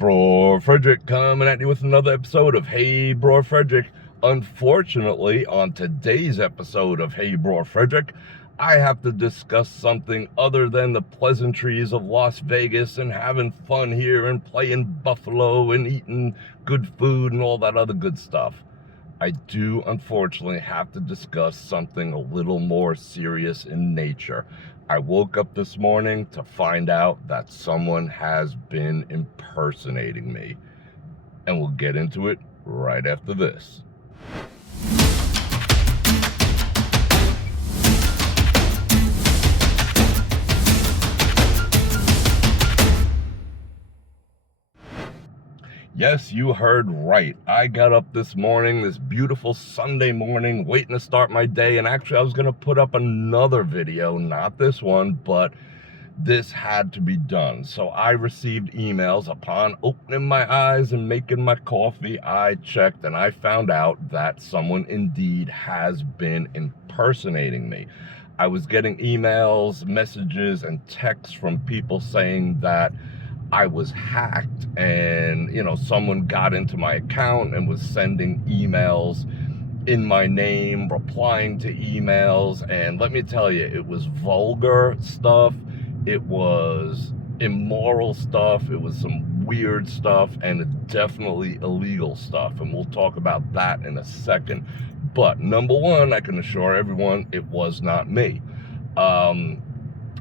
Bror Fredrik coming at you with another episode of Hey Bror Fredrik. Unfortunately, on today's episode of Hey Bror Fredrik, I have to discuss something other than the pleasantries of Las Vegas and having fun here and playing Buffalo and eating good food and all that other good stuff. I do unfortunately have to discuss something a little more serious in nature. I woke up this morning to find out that someone has been impersonating me. And we'll get into it right after this. Yes, you heard right. I got up this morning, this beautiful Sunday morning, waiting to start my day. And actually, I was going to put up another video, not this one, but this had to be done. So I received emails upon opening my eyes and making my coffee. I checked and I found out that someone indeed has been impersonating me. I was getting emails, messages, and texts from people saying that I was hacked and, someone got into my account and was sending emails in my name, replying to emails. And let me tell you, it was vulgar stuff. It was immoral stuff. It was some weird stuff, and definitely illegal stuff. And we'll talk about that in a second. But number one, I can assure everyone it was not me.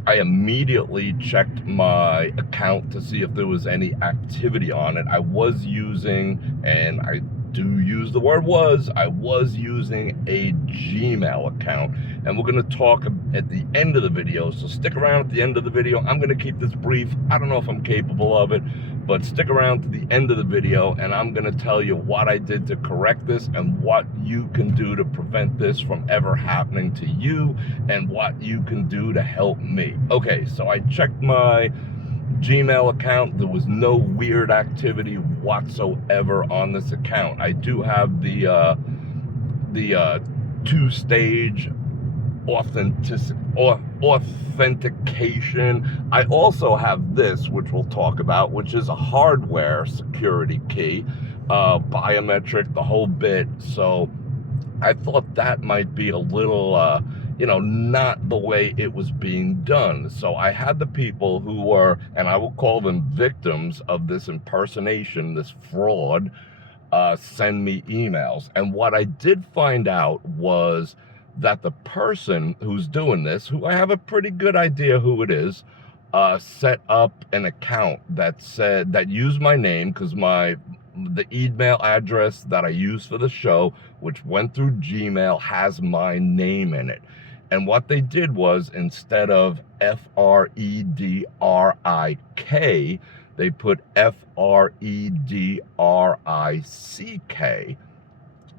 I immediately checked my account to see if there was any activity on it. I was using, and I do use the word was, I was using a Gmail account. And we're going to talk at the end of the video, so stick around at the end of the video. I'm going to keep this brief. I don't know if I'm capable of it, but stick around to the end of the video, and I'm going to tell you what I did to correct this and what you can do to prevent this from ever happening to you and what you can do to help me. Okay, so I checked my Gmail account. There was no weird activity whatsoever on this account. I do have the two-stage authentication. I also have this, which we'll talk about, which is a hardware security key, biometric, the whole bit. So I thought that might be a little, not the way it was being done. So I had the people who were, and I will call them victims of this impersonation, this fraud, send me emails. And what I did find out was that the person who's doing this, who I have a pretty good idea who it is, set up an account that used my name, because the email address that I use for the show, which went through Gmail, has my name in it. And what they did was, instead of Fredrik, they put Fredrick,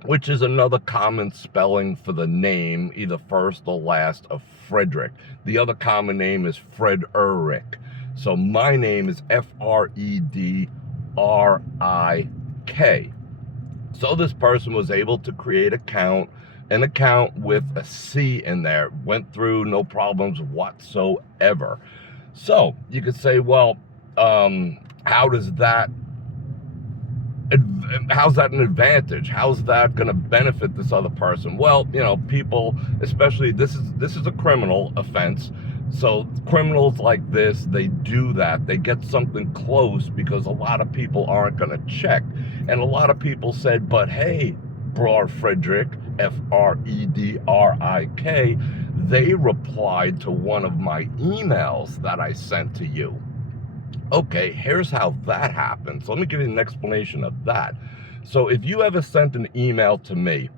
which is another common spelling for the name, either first or last, of Fredrik. The other common name is Fredrik. So my name is Fredrik. So this person was able to create an account with a C in there. Went through, no problems whatsoever. So you could say, well, how's that an advantage? How's that going to benefit this other person? Well, people, especially, this is a criminal offense. So criminals like this, they do that. They get something close because a lot of people aren't going to check. And a lot of people said, but hey, Bror Fredrik, Fredrik, they replied to one of my emails that I sent to you. Okay, here's how that happened. So let me give you an explanation of that. So if you ever sent an email to me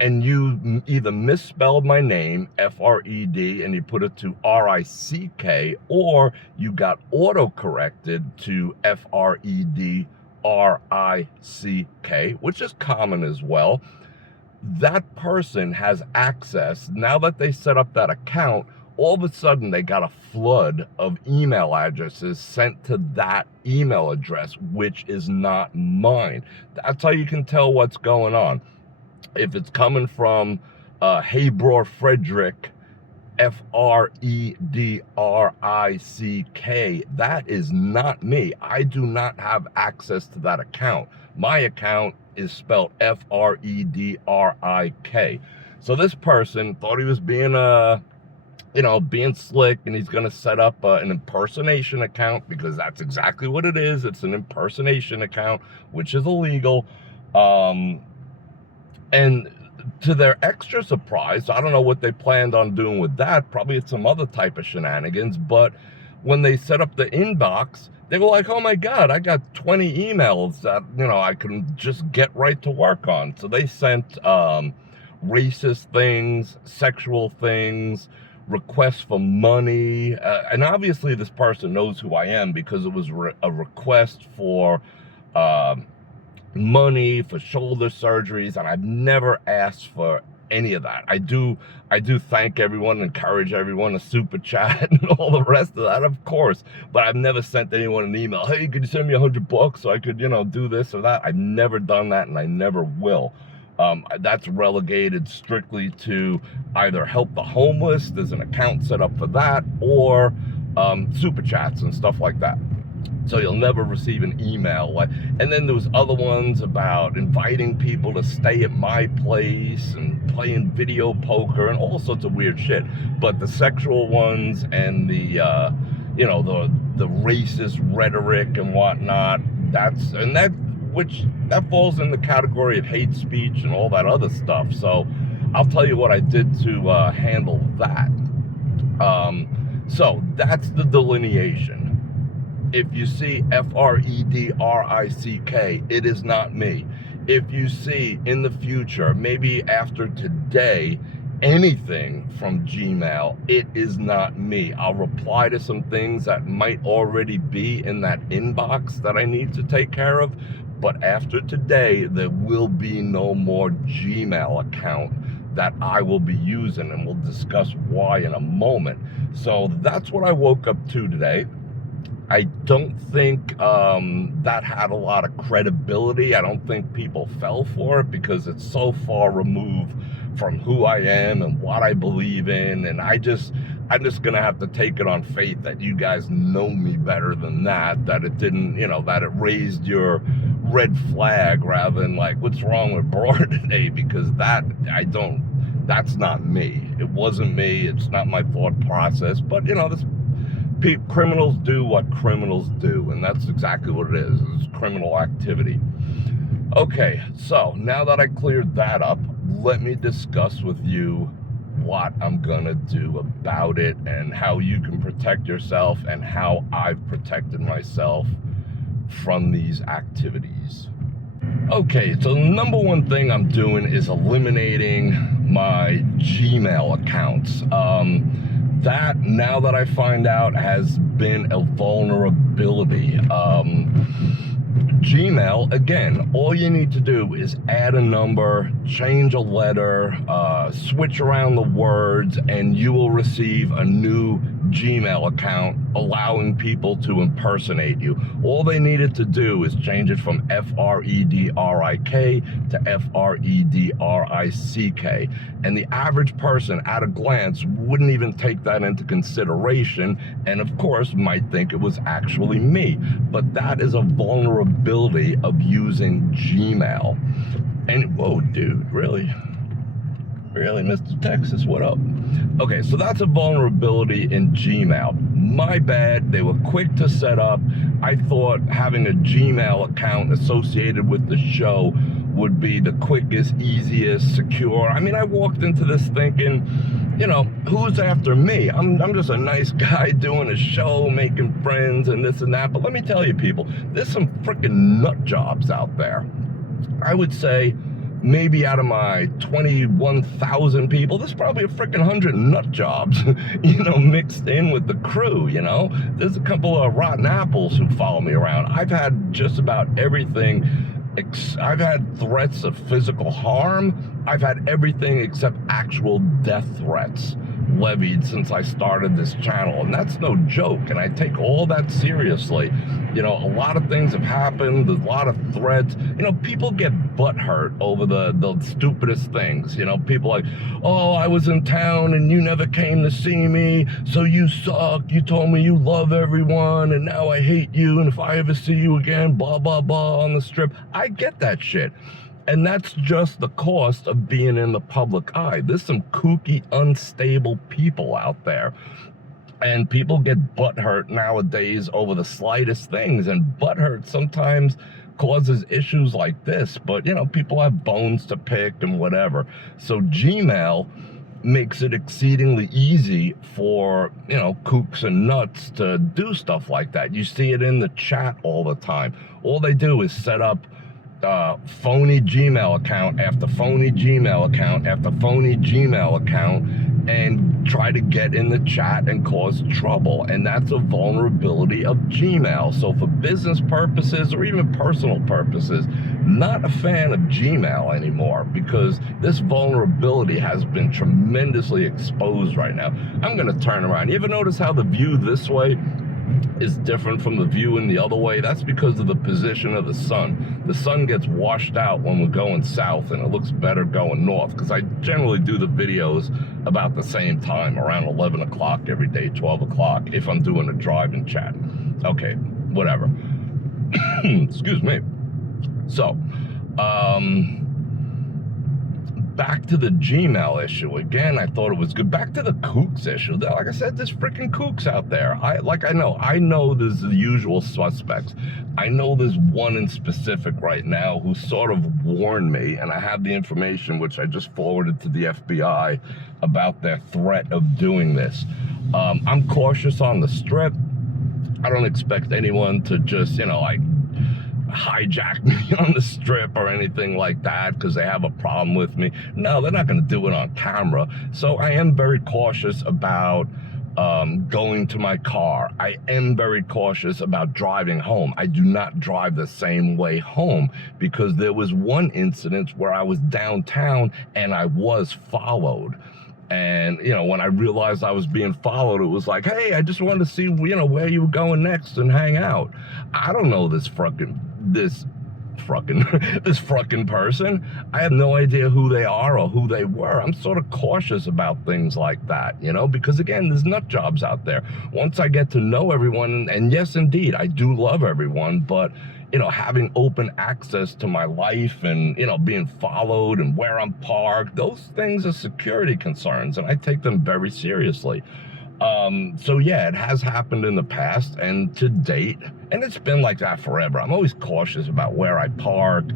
and you either misspelled my name, Fred, and you put it to Rick, or you got auto-corrected to Fredrick, which is common as well, that person has access. Now that they set up that account, all of a sudden they got a flood of email addresses sent to that email address, which is not mine. That's how you can tell what's going on. If it's coming from Hey Bror Fredrik Fredrick. That is not me. I do not have access to that account. My account is spelled Fredrik. So this person thought he was being being slick, and he's going to set up an impersonation account, because that's exactly what it is. It's an impersonation account, which is illegal. And to their extra surprise, I don't know what they planned on doing with that. Probably it's some other type of shenanigans. But when they set up the inbox, they were like, oh my God, I got 20 emails that, I can just get right to work on. So they sent racist things, sexual things, requests for money. And obviously this person knows who I am, because it was a request for money for shoulder surgeries, and I've never asked for any of that. I do thank everyone, encourage everyone to super chat and all the rest of that, of course, but I've never sent anyone an email, hey, could you send me $100 so I could, do this or that. I've never done that, and I never will. That's relegated strictly to either help the homeless, there's an account set up for that, or super chats and stuff like that. So you'll never receive an email. And then there was other ones about inviting people to stay at my place and playing video poker and all sorts of weird shit. But the sexual ones and the the racist rhetoric and whatnot, that falls in the category of hate speech and all that other stuff. So I'll tell you what I did to handle that. So that's the delineation. If you see Fredrick, it is not me. If you see in the future, maybe after today, anything from Gmail, it is not me. I'll reply to some things that might already be in that inbox that I need to take care of. But after today, there will be no more Gmail account that I will be using, and we'll discuss why in a moment. So that's what I woke up to today. I don't think that had a lot of credibility. I don't think people fell for it, because it's so far removed from who I am and what I believe in. And I'm just gonna have to take it on faith that you guys know me better than that it didn't, that it raised your red flag rather than like, what's wrong with Bror today? Because that's not me. It wasn't me. It's not my thought process. But criminals do what criminals do, and that's exactly what it is. It's criminal activity. Okay, so now that I cleared that up, let me discuss with you what I'm gonna do about it and how you can protect yourself and how I've protected myself from these activities. Okay, so the number one thing I'm doing is eliminating my Gmail accounts. That, now that I find out, has been a vulnerability. Gmail, again, all you need to do is add a number, change a letter, switch around the words, and you will receive a new Gmail account allowing people to impersonate you. All they needed to do is change it from Fredrik to Fredrick. And the average person at a glance wouldn't even take that into consideration, and of course might think it was actually me. But that is a vulnerability of using Gmail. And whoa, dude, really? Really, Mr. Texas, what up? Okay, so that's a vulnerability in Gmail. My bad, they were quick to set up. I thought having a Gmail account associated with the show would be the quickest, easiest, secure. I mean, I walked into this thinking, who's after me? I'm just a nice guy doing a show, making friends and this and that. But let me tell you, people, there's some freaking nut jobs out there. I would say maybe out of my 21,000 people, there's probably a freaking 100 nut jobs, mixed in with the crew, There's a couple of rotten apples who follow me around. I've had just about everything. I've had threats of physical harm. I've had everything except actual death threats. levied since I started this channel, and that's no joke, and I take all that seriously. You know, a lot of things have happened, there's a lot of threats. You know, people get butthurt over the stupidest things. You know, people like, oh, I was in town and you never came to see me, so you suck. You told me you love everyone, and now I hate you, and if I ever see you again, blah, blah, blah, on the strip. I get that shit. And that's just the cost of being in the public eye. There's some kooky, unstable people out there. And people get butthurt nowadays over the slightest things. And butthurt sometimes causes issues like this. But, you know, people have bones to pick and whatever. So Gmail makes it exceedingly easy for, you know, kooks and nuts to do stuff like that. You see it in the chat all the time. All they do is set up phony Gmail account after phony Gmail account after phony Gmail account and try to get in the chat and cause trouble. And that's a vulnerability of Gmail. So for business purposes or even personal purposes, not a fan of Gmail anymore, because this vulnerability has been tremendously exposed right now. I'm going to turn around. You ever notice how the view this way is different from the view in the other way? That's because of the position of the sun. The sun gets washed out when we're going south, and it looks better going north, because I generally do the videos about the same time, around 11 o'clock every day, 12 o'clock, if I'm doing a drive-in chat. Okay, whatever. Excuse me. So, back to the Gmail issue. Again, I thought it was good. Back to the kooks issue. Like I said, there's freaking kooks out there. I know there's the usual suspects. I know there's one in specific right now who sort of warned me, and I have the information, which I just forwarded to the FBI, about their threat of doing this. I'm cautious on the strip. I don't expect anyone to just, you know, like, hijack me on the strip or anything like that because they have a problem with me. No, they're not going to do it on camera. So I am very cautious about going to my car. I am very cautious about driving home. I do not drive the same way home, because there was one incident where I was downtown and I was followed. And, you know, when I realized I was being followed, it was like, hey, I just wanted to see, you know, where you were going next and hang out. I don't know this frickin' person. I have no idea who they are or who they were. I'm sort of cautious about things like that, you know, because again, there's nut jobs out there. Once I get to know everyone, and yes, indeed, I do love everyone, but, you know, having open access to my life and, you know, being followed and where I'm parked, those things are security concerns, and I take them very seriously. So yeah, it has happened in the past and to date, and it's been like that forever. I'm always cautious about where I park.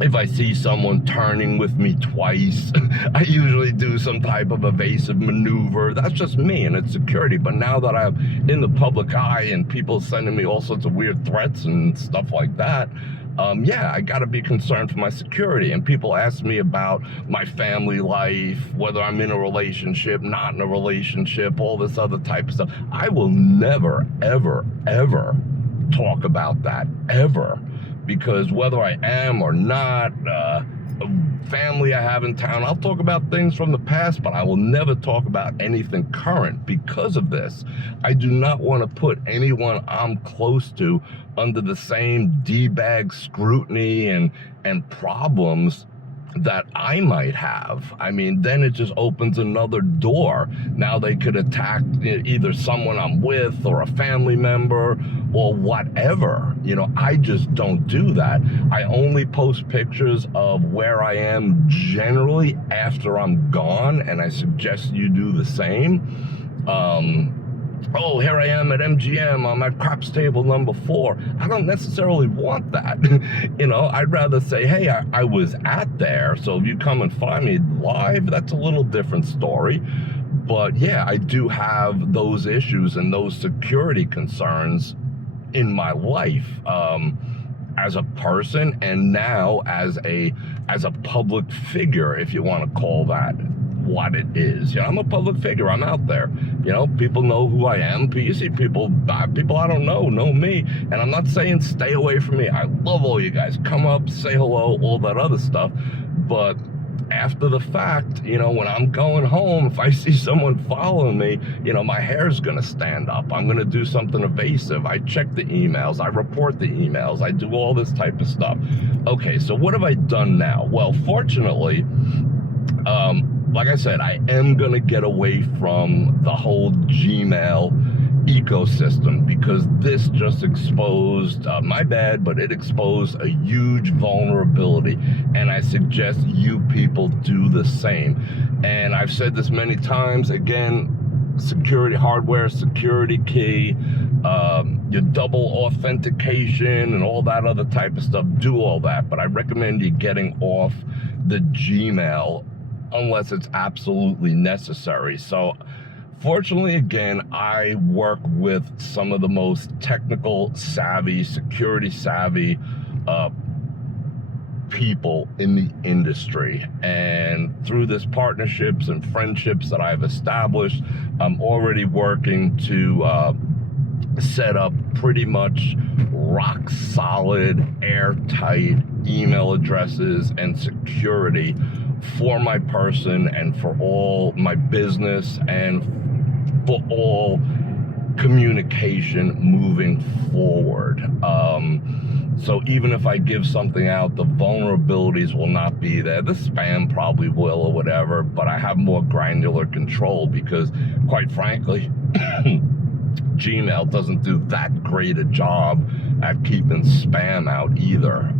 If I see someone turning with me twice, I usually do some type of evasive maneuver. That's just me, and it's security. But now that I'm in the public eye and people sending me all sorts of weird threats and stuff like that, yeah, I gotta be concerned for my security. And people ask me about my family life, whether I'm in a relationship, not in a relationship, all this other type of stuff. I will never, ever, ever talk about that, ever. Because whether I am or not, family I have in town, I'll talk about things from the past, but I will never talk about anything current because of this. I do not want to put anyone I'm close to under the same D-bag scrutiny and problems that I might have. I mean, then it just opens another door. Now they could attack either someone I'm with or a family member or whatever. You know, I just don't do that. I only post pictures of where I am generally after I'm gone, and I suggest you do the same. Oh, here I am at MGM, I'm at craps table number 4. I don't necessarily want that. You know, I'd rather say, hey, I was at there, so if you come and find me live, that's a little different story. But yeah, I do have those issues and those security concerns in my life, as a person, and now as a public figure, if you want to call that what it is. You know, I'm a public figure. I'm out there. You know, people know who I am. You see people I don't know me. And I'm not saying stay away from me. I love all you guys. Come up, say hello, all that other stuff. But after the fact, you know, when I'm going home, if I see someone following me, you know, my hair's gonna stand up. I'm gonna do something evasive. I check the emails, I report the emails, I do all this type of stuff. Okay, so what have I done now? Well, fortunately, like I said, I am gonna get away from the whole Gmail ecosystem, because this just exposed, my bad, but it exposed a huge vulnerability, and I suggest you people do the same. And I've said this many times, again, security hardware, security key, your double authentication and all that other type of stuff, do all that, but I recommend you getting off the Gmail unless it's absolutely necessary. So fortunately, again, I work with some of the most technical savvy, security savvy people in the industry, and through this partnerships and friendships that I've established, I'm already working to set up pretty much rock solid, airtight email addresses and security for my person and for all my business and for all communication moving forward. So even if I give something out, the vulnerabilities will not be there. The spam probably will or whatever, but I have more granular control because, quite frankly, Gmail doesn't do that great a job at keeping spam out either.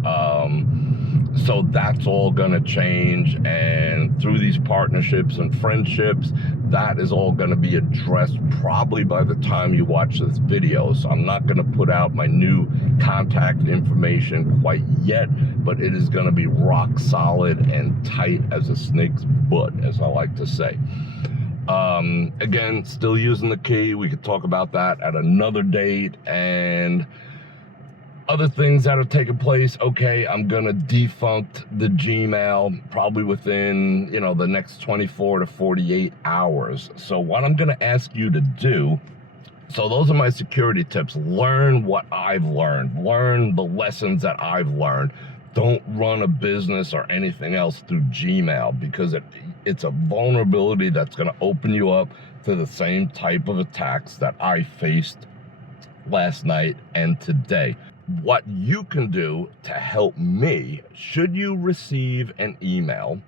So that's all gonna change, and through these partnerships and friendships, that is all gonna be addressed probably by the time you watch this video. So I'm not gonna put out my new contact information quite yet, but it is gonna be rock solid and tight as a snake's butt, as I like to say. Again, still using the key. We could talk about that at another date, and other things that are taking place. Okay, I'm gonna defunct the Gmail probably within, you know, the next 24 to 48 hours. So what I'm gonna ask you to do, so those are my security tips. Learn what I've learned. Learn the lessons that I've learned. Don't run a business or anything else through Gmail, because it's a vulnerability that's gonna open you up to the same type of attacks that I faced last night and today. What you can do to help me, should you receive an email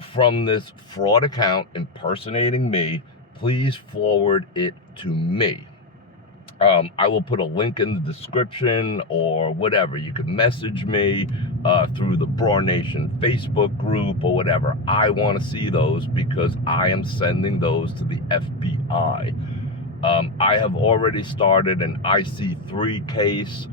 from this fraud account impersonating me, please forward it to me. I will put a link in the description or whatever. You can message me through the Bror Nation Facebook group or whatever. I want to see those because I am sending those to the FBI. I have already started an IC3 case.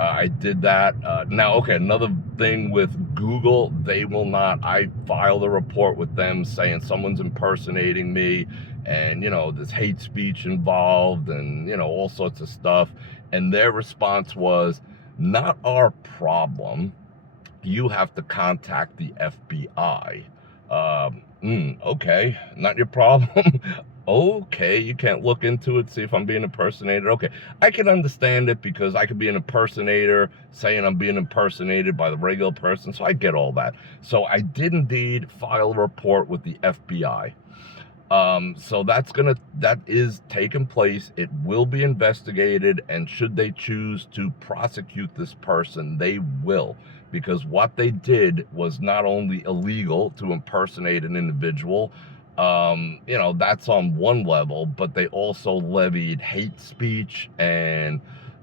I did that. Now, okay, another thing with Google, they will not, I filed a report with them saying someone's impersonating me, and, you know, there's hate speech involved and, you know, all sorts of stuff. And their response was, not our problem. You have to contact the FBI. Okay, not your problem. Okay, you can't look into it, see if I'm being impersonated. Okay, I can understand it because I could be an impersonator saying I'm being impersonated by the regular person, so I get all that. So I did indeed file a report with the FBI. So that is taking place. It will be investigated, and should they choose to prosecute this person, they will, because what they did was not only illegal to impersonate an individual, you know, that's on one level, but they also levied hate speech and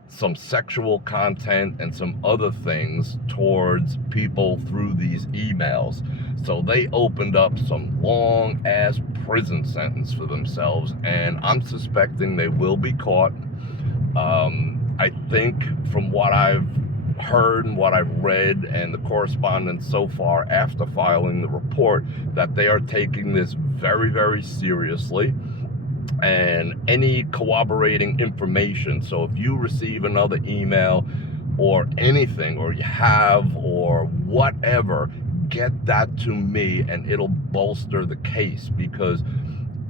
some sexual content and some other things towards people through these emails. So they opened up some long ass prison sentence for themselves, and I'm suspecting they will be caught. I think from what I've heard and what I've read and the correspondence so far after filing the report, that they are taking this very, very seriously, and any corroborating information. So if you receive another email or anything, or you have, or whatever, get that to me and it'll bolster the case, because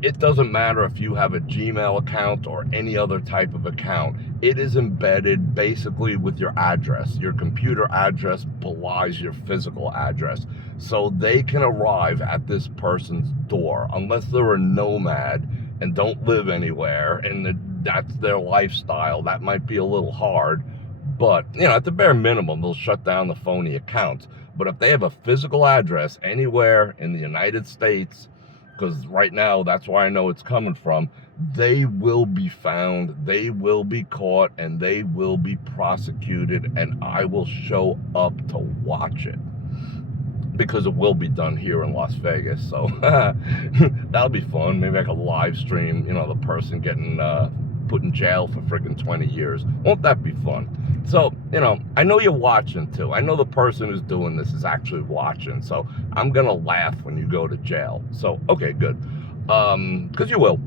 it doesn't matter if you have a Gmail account or any other type of account. It is embedded basically with your address. Your computer address belies your physical address. So they can arrive at this person's door, unless they're a nomad and don't live anywhere, and that's their lifestyle. That might be a little hard, but you know, at the bare minimum, they'll shut down the phony accounts. But if they have a physical address anywhere in the United States, because right now that's where I know it's coming from, they will be found, they will be caught, and they will be prosecuted, and I will show up to watch it, because it will be done here in Las Vegas. So that'll be fun. Maybe I could live stream, you know, the person getting put in jail for freaking 20 years. Won't that be fun? So, you know, I know you're watching too. I know the person who's doing this is actually watching. So I'm going to laugh when you go to jail. So, okay, good. Because you will.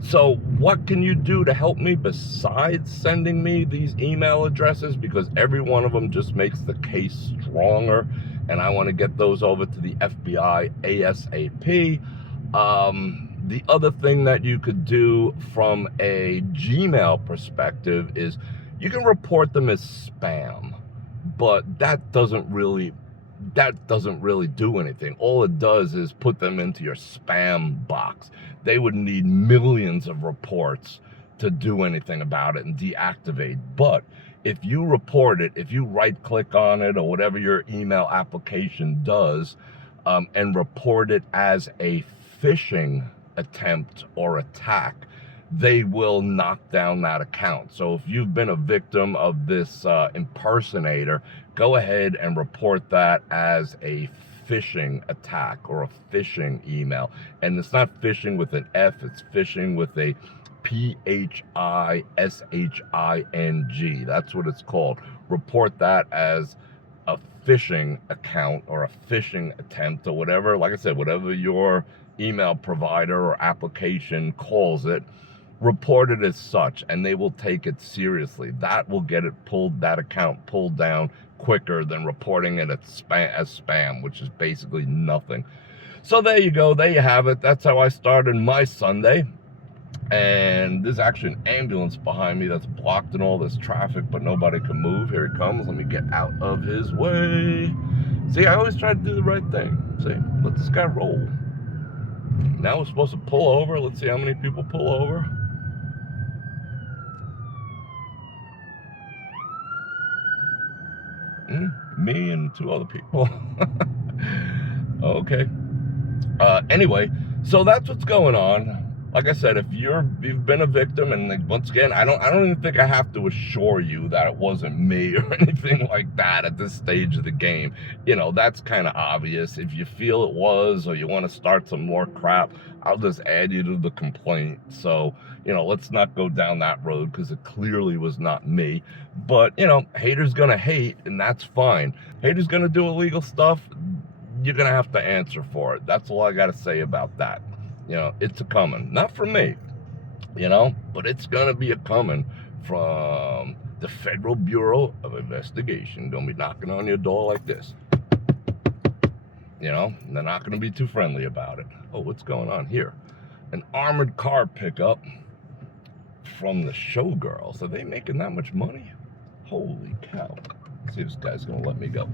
So what can you do to help me besides sending me these email addresses? Because every one of them just makes the case stronger, and I want to get those over to the FBI ASAP. The other thing that you could do from a Gmail perspective is you can report them as spam, but that doesn't really do anything. All it does is put them into your spam box. They would need millions of reports to do anything about it and deactivate. But if you report it, if you right click on it or whatever your email application does, and report it as a phishing attempt or attack, they will knock down that account. So if you've been a victim of this impersonator, go ahead and report that as a phishing attack or a phishing email. And it's not phishing with an F, it's phishing with a PHISHING. That's what it's called. Report that as a phishing account or a phishing attempt or whatever. Like I said, whatever your email provider or application calls it, report it as such, and they will take it seriously. That will get it pulled, that account pulled down quicker than reporting it as spam, which is basically nothing. So there you go, there you have it. That's how I started my Sunday. And there's actually an ambulance behind me that's blocked in all this traffic, but nobody can move. Here he comes. Let me get out of his way. See, I always try to do the right thing. See, let this guy roll. Now we're supposed to pull over. Let's see how many people pull over. Me and 2 other people. Okay. Anyway, so that's what's going on. Like I said, if you've been a victim, and like, once again, I don't even think I have to assure you that it wasn't me or anything like that at this stage of the game. You know, that's kind of obvious. If you feel it was, or you want to start some more crap, I'll just add you to the complaint. So, you know, let's not go down that road, because it clearly was not me. But, you know, haters gonna hate, and that's fine. Haters gonna do illegal stuff, you're gonna have to answer for it. That's all I gotta say about that. You know, it's a coming. Not from me, you know, but it's going to be a coming from the Federal Bureau of Investigation. Going to be knocking on your door like this. You know, and they're not going to be too friendly about it. Oh, what's going on here? An armored car pickup from the Showgirls. Are they making that much money? Holy cow. Let's see if this guy's gonna let me go.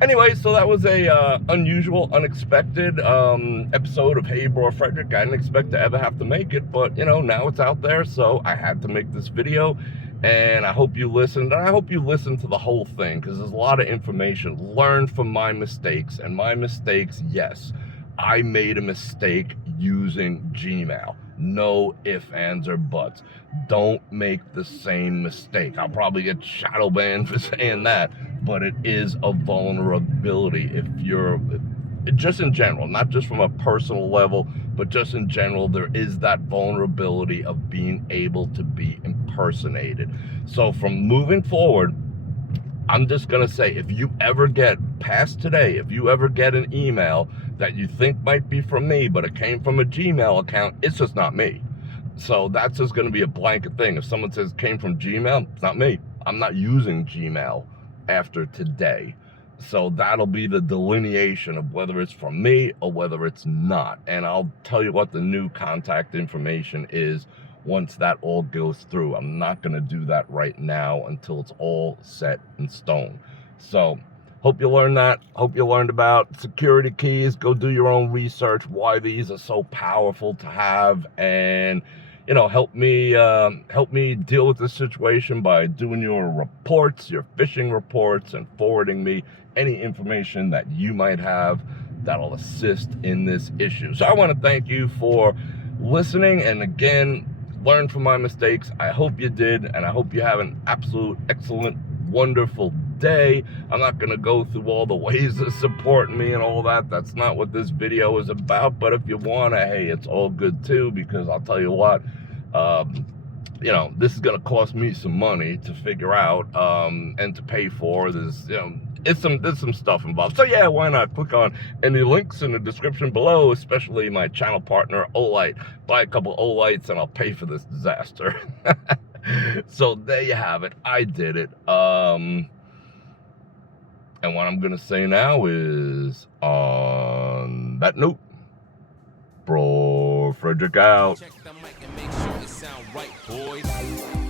Anyway, so that was a unusual, unexpected episode of Hey Bror Fredrik. I didn't expect to ever have to make it, but you know, now it's out there, so I had to make this video. And I hope you listened, and I hope you listened to the whole thing, because there's a lot of information. Learn from my mistakes, and my mistakes, yes, I made a mistake using Gmail. No ifs, ands, or buts. Don't make the same mistake. I'll probably get shadow banned for saying that, but it is a vulnerability. If you're, just in general, not just from a personal level, but just in general, there is that vulnerability of being able to be impersonated. So from moving forward, I'm just gonna say, if you ever get past today, if you ever get an email that you think might be from me, but it came from a Gmail account, it's just not me. So that's just gonna be a blanket thing. If someone says it came from Gmail, it's not me. I'm not using Gmail after today. So that'll be the delineation of whether it's from me or whether it's not. And I'll tell you what the new contact information is once that all goes through. I'm not going to do that right now until it's all set in stone. So hope you learned that. Hope you learned about security keys. Go do your own research, why these are so powerful to have, and you know, help me deal with this situation by doing your reports, your phishing reports, and forwarding me any information that you might have that'll assist in this issue. So I want to thank you for listening, and again, learn from my mistakes. I hope you did, and I hope you have an absolute excellent, wonderful day. I'm not going to go through all the ways to support me and all that. That's not what this video is about. But if you want to, hey, it's all good too, because I'll tell you what, you know, this is going to cost me some money to figure out and to pay for. There's, you know, there's some stuff involved. So yeah, why not click on any links in the description below, especially my channel partner, Olight. Buy a couple Olights and I'll pay for this disaster. So there you have it. I did it. And what I'm gonna say now is, on that note, Bror Fredrik out. Check the mic and make sure it sound right, boys.